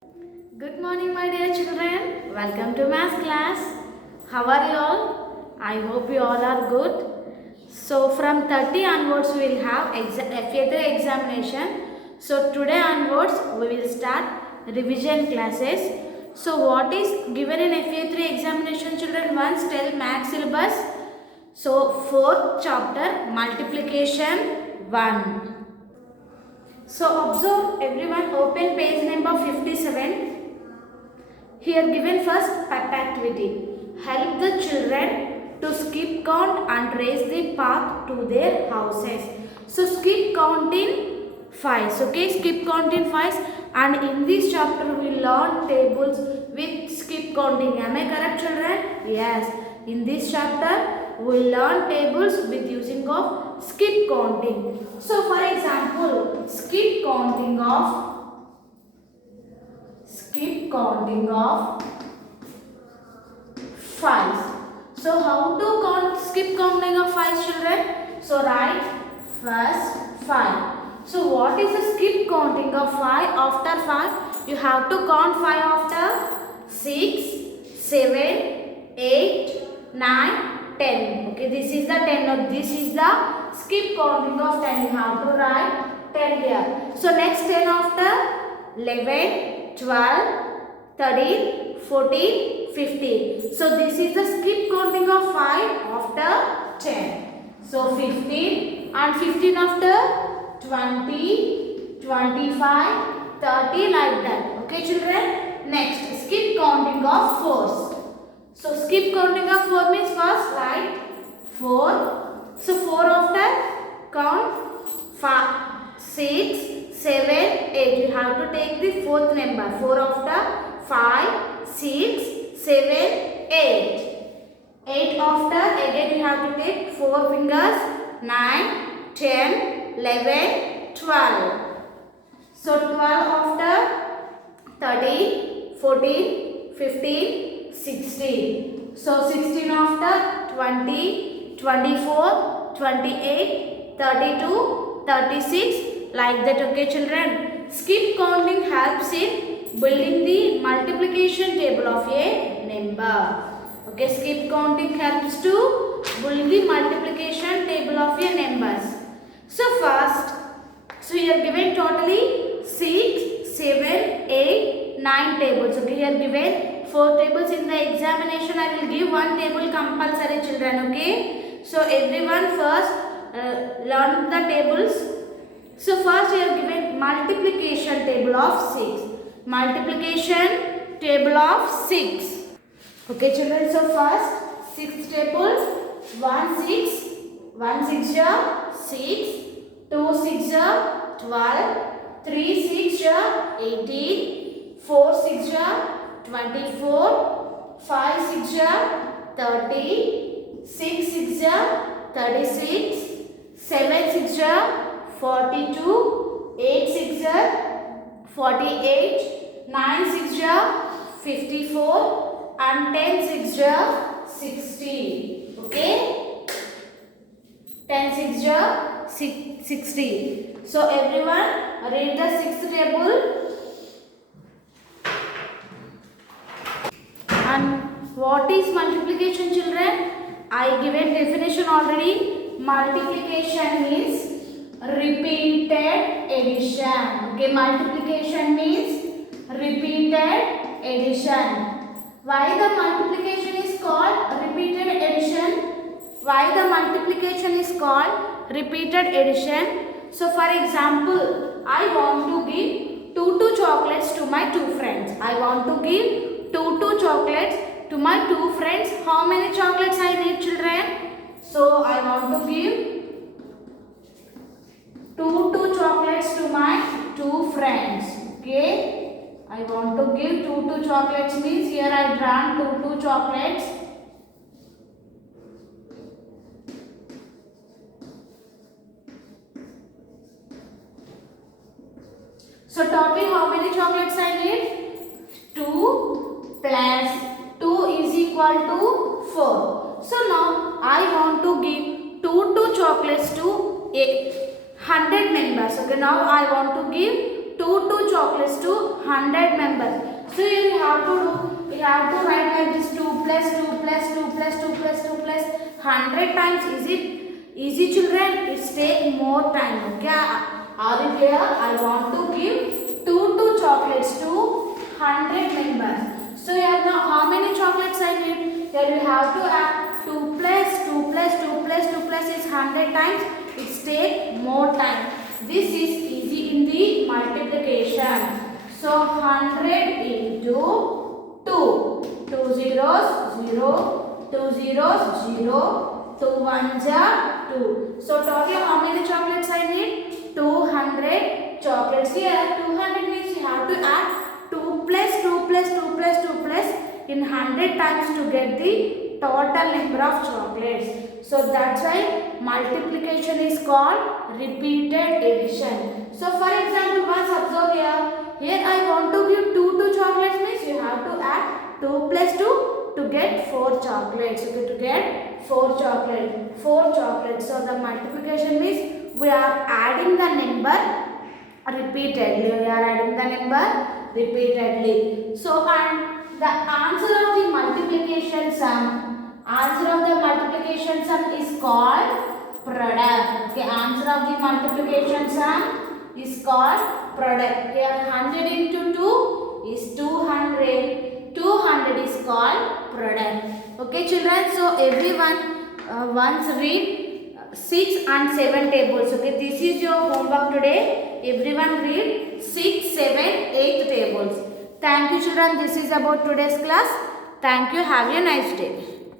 Good morning, my dear children. Welcome to math class. How are you all? I hope you all are good. So, from 30 onwards, we will have FA3 examination. So, today onwards, we will start revision classes. So, what is given in FA3 examination, children? Once tell math syllabus. So, fourth chapter multiplication 1. So, observe everyone, open page number 57. Here given first pet activity. Help the children to skip count and trace the path to their houses. So skip count in 5. Okay, skip count in 5. And in this chapter we learn tables with skip counting. Am I correct, children? Yes. In this chapter we learn tables with using of skip counting. So for example, skip counting of 5. So how to skip counting of 5, children? So write first 5. So what is the skip counting of 5? After 5 you have to count 5 after 6, 7, 8, 9, 10. Okay, this is the 10. Now this is the skip counting of 10. You have to write 10 here. So next 10 after 11, 12, 13, 14, 15. So this is the skip counting of 5 after 10. So 15 and 15 after 20, 25, 30 like that. Okay, children. Next, skip counting of 4s. So skip counting of 4 means first write 4. So 4 after count 5, 6, 7, 8. You have to take the fourth number. 4 after 5, 6, 7, 8. 8 after, again you have to take 4 fingers. 9, 10, 11, 12. So 12 after 13, 14, 15, 16. So 16 after 20, 24, 28, 32, 36 like that. Okay, children. Skip counting helps in building the multiplication table of a number. Okay, skip counting helps to build the multiplication table of a numbers. So first, so here given totally 6, 7, 8, 9 tables. Okay, here given 4 tables in the examination. I will give 1 table compulsory, children. Okay, so everyone first learn the tables. So first here given multiplication table of 6. Multiplication table of 6. Okay, children. So first 6 table. 1 6, 1 6 ja 6, 2 6 ja 12, 3 6 ja 18, 4 6 ja 24, 5 6 ja 30, 6 6 ja 36, 7 6 ja 42, 8 6 ja 48, 9 6 ja 54 and 10 6 ja 60. Okay, 10 6 ja 60. So everyone read the 6th table. And what is multiplication, children? I given definition already. Multiplication means repeated addition. Okay, multiplication means repeated addition. Why the multiplication is called repeated addition? Why the multiplication is called repeated addition? So for example, I want to give 2 chocolates to my 2 friends. I want to give 2 chocolates to my 2 friends. How many chocolates I need, children? So I want to give 2 chocolates to my 2 friends. Okay. I want to give 2 chocolates means here I drawn 2 chocolates. So totally how many chocolates I need? 2 plus 2 is equal to 4. So now I want to give 2 chocolates to 100 members. Okay, now I want to give two chocolates to 100 members. So here you have to write like this: 2 plus 2 plus 2 plus 2 plus 2 plus 100 times. Is it easy, children? It's take more time. Okay, are you clear? I want to give two chocolates to 100 members. So here now how many chocolates I need? Here you have to add 2 plus 2 plus 2 plus 2 plus is 100 times. It take more time. This is easy in the multiplication. So 100 into 2. 2 zeros 0. 2 zeros 0. 2 ones are 2. So total how many chocolates I need? 200 chocolates. Here 200 means you have to add 2 plus 2 plus 2 plus 2 plus in 100 times to get the total number of chocolates. So that's why multiplication is called repeated addition. So for example, once observe here. Here I want to give 2 chocolates means you have to add 2 plus 2 to get 4 chocolates. Okay, to get 4 chocolates. 4 chocolates. So the multiplication means we are adding the number repeatedly. We are adding the number repeatedly. So and the answer of the multiplication sum. Answer of the multiplication sum is called product. Okay, answer of the multiplication sum is called product. Here 100 into 2 is 200. 200 is called product. Okay, children. So everyone once read 6 and 7 tables. Okay, this is your homework today. Everyone read 6, 7, 8 tables. Thank you, children. This is about today's class. Thank you. Have a nice day.